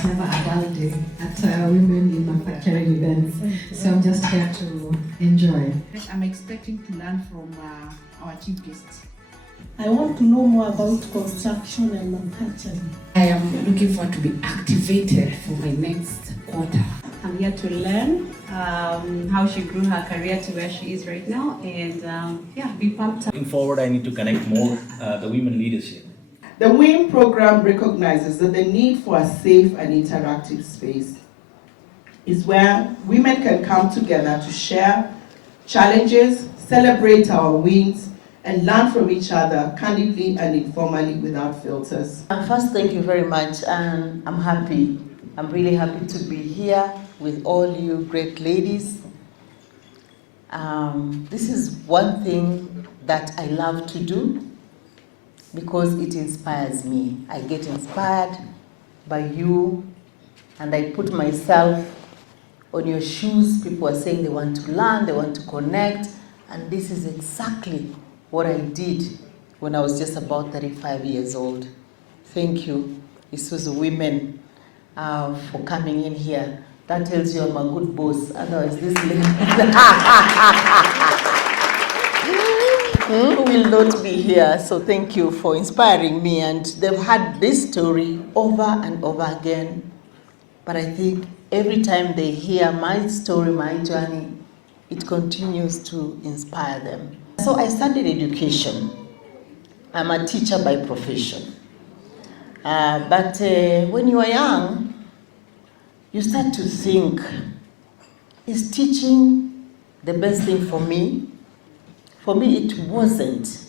it's never a dull day at Women in Manufacturing events. So I'm just here to enjoy. I'm expecting to learn from our chief guests. I want to know more about construction and manufacturing. I am looking forward to be activated for my next quarter. I'm here to learn how she grew her career to where she is right now, and be pumped up. Moving forward, I need to connect more the women leadership. The WIM program recognizes that the need for a safe and interactive space is where women can come together to share challenges, celebrate our wins, and learn from each other candidly and informally without filters. First, thank you very much, and I'm happy. I'm really happy to be here with all you great ladies. This is one thing that I love to do because it inspires me. I get inspired by you, and I put myself on your shoes. People are saying they want to learn, they want to connect, and this is exactly what I did when I was just about 35 years old. Thank you, Isuzu women, for coming in here. That tells you I'm a good boss. Otherwise, this lady will not be here. So thank you for inspiring me. And they've had this story over and over again. But I think every time they hear my story, my journey, it continues to inspire them. So I studied education. I'm a teacher by profession. But when you are young, you start to think, is teaching the best thing for me? For me, it wasn't.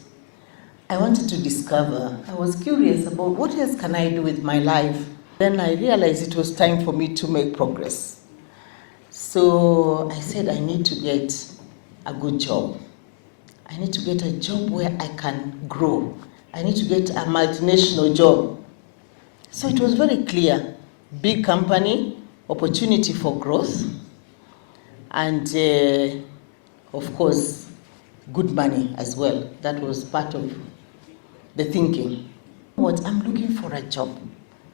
I wanted to discover. I was curious about what else can I do with my life. Then I realized it was time for me to make progress. So I said I need to get a good job. I need to get a job where I can grow. I need to get a multinational job. So it was very clear. Big company, opportunity for growth, and of course, good money as well. That was part of the thinking. I'm looking for a job.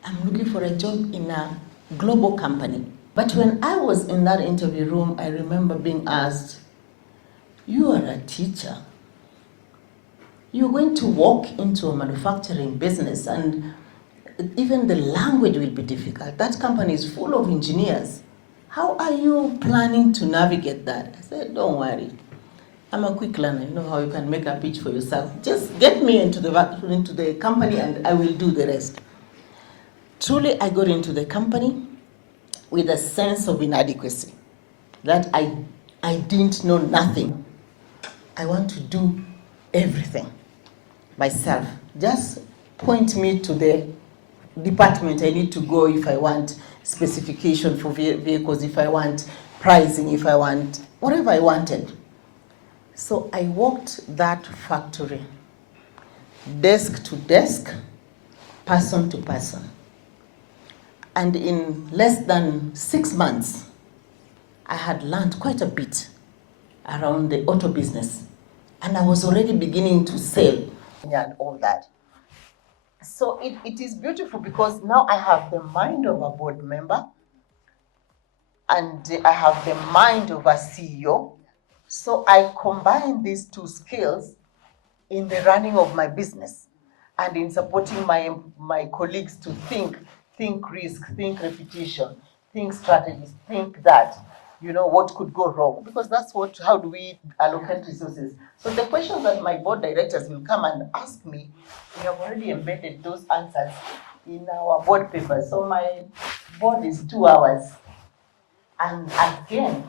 I'm looking for a job in a global company. But when I was in that interview room, I remember being asked, you are a teacher. You're going to walk into a manufacturing business, and even the language will be difficult. That company is full of engineers. How are you planning to navigate that? I said, don't worry. I'm a quick learner. You know how you can make a pitch for yourself. Just get me into the company and I will do the rest. Truly, I got into the company with a sense of inadequacy, that I didn't know nothing. I want to do everything myself. Just point me to the department I need to go if I want specification for vehicles, if I want pricing, if I want whatever I wanted. So I walked that factory, desk to desk, person to person. And in less than 6 months, I had learned quite a bit around the auto business. And I was already beginning to sell and all that. So it is beautiful because now I have the mind of a board member and I have the mind of a CEO. So I combine these two skills in the running of my business and in supporting my colleagues to think risk, think reputation, think strategies, think that, what could go wrong? Because that's how do we allocate resources? So the questions that my board directors will come and ask me, we have already embedded those answers in our board paper. So my board is 2 hours. And again,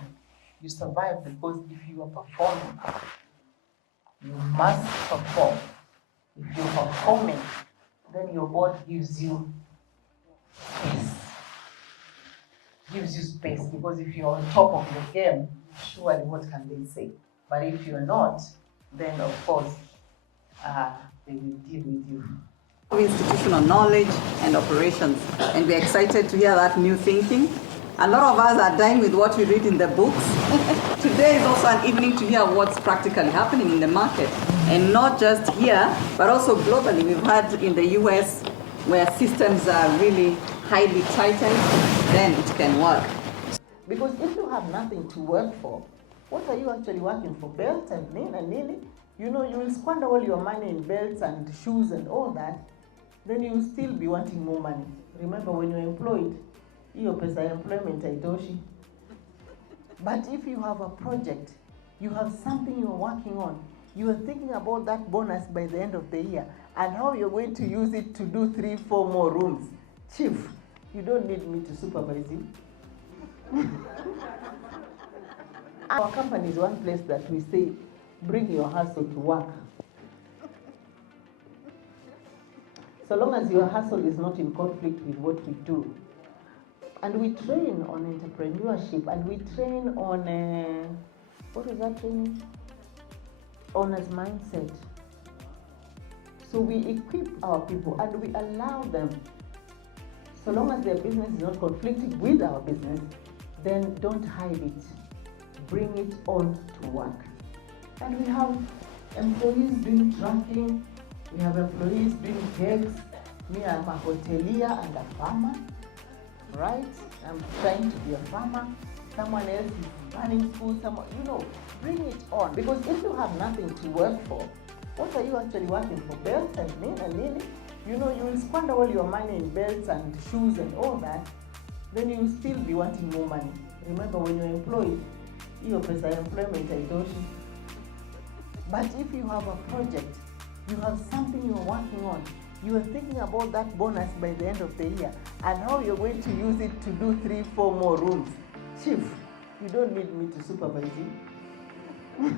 you survive because if you are performing, you must perform. If you're performing, then your board gives you space. Because if you're on top of your game, surely what can they say? But if you're not, then of course, they will deal with you. Institutional knowledge and operations, and we're excited to hear that new thinking. A lot of us are dying with what we read in the books. Today is also an evening to hear what's practically happening in the market, and not just here, but also globally. We've had in the US where systems are really highly tightened, then it can work. Because if you have nothing to work for, what are you actually working for? Belts and nini? You know, you will squander all your money in belts and shoes and all that, then you will still be wanting more money. Remember, when you're employed, hiyo pesa ya employment haitoshi. But if you have a project, you have something you're working on, you are thinking about that bonus by the end of the year and how you're going to use it to do 3-4 more rooms. Chief, you don't need me to supervise you. Our company is one place that we say, bring your hustle to work. So long as your hustle is not in conflict with what we do. And we train on entrepreneurship, and we train on, what is that training? Owner's mindset. So we equip our people and we allow them, so long as their business is not conflicting with our business, then don't hide it. Bring it on to work. And we have employees doing tracking, we have employees doing gigs. Me, I'm a hotelier and a farmer, right? I'm trying to be a farmer. Someone else is running school, someone, you know, bring it on. Because if you have nothing to work for, what are you actually working for? Belts and nini? You know, you will squander all your money in belts and shoes and all that, then you will still be wanting more money. Remember, when you're employed, hiyo pesa ya employment haitoshi. But if you have a project, you have something you're working on, you are thinking about that bonus by the end of the year and how you're going to use it to do 3-4 more rooms. Chief, you don't need me to supervise you.